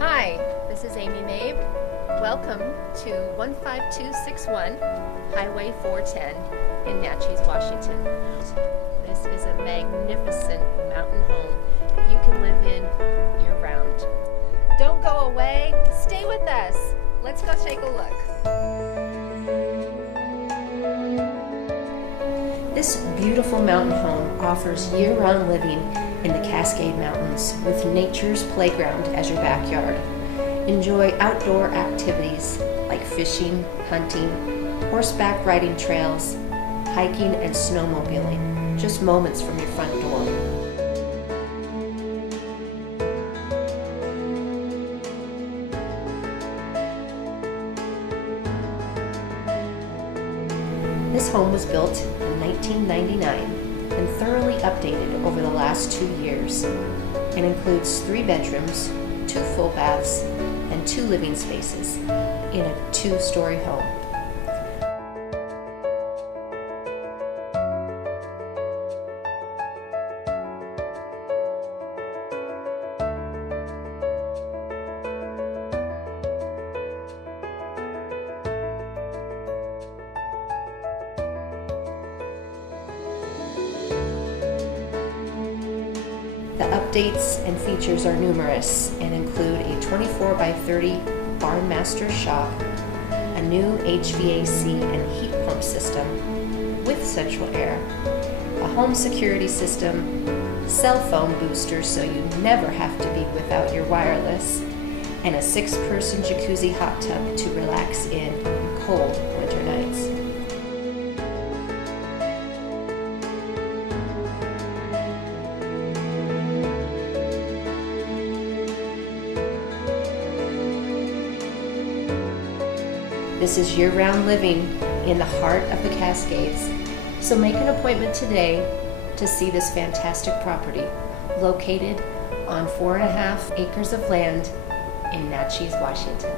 Hi, this is Amy Maib. Welcome to 15261 Highway 410 in Naches, Washington. This is a magnificent mountain home that you can live in year-round. Don't go away, stay with us. Let's go take a look. This beautiful mountain home offers year-round living in the Cascade Mountains with nature's playground as your backyard. Enjoy outdoor activities like fishing, hunting, horseback riding trails, hiking, and snowmobiling, just moments from your front door. This home was built in 1999 and thoroughly updated over the last 2 years and includes 3 bedrooms, 2 full baths, and 2 living spaces in a 2-story home. The updates and features are numerous and include a 24 by 30 barn master shop, a new HVAC and heat pump system with central air, a home security system, cell phone booster so you never have to be without your wireless, and a 6-person jacuzzi hot tub to relax in cold winter nights. This is year-round living in the heart of the Cascades, so make an appointment today to see this fantastic property located on 4.5 acres of land in Naches, Washington.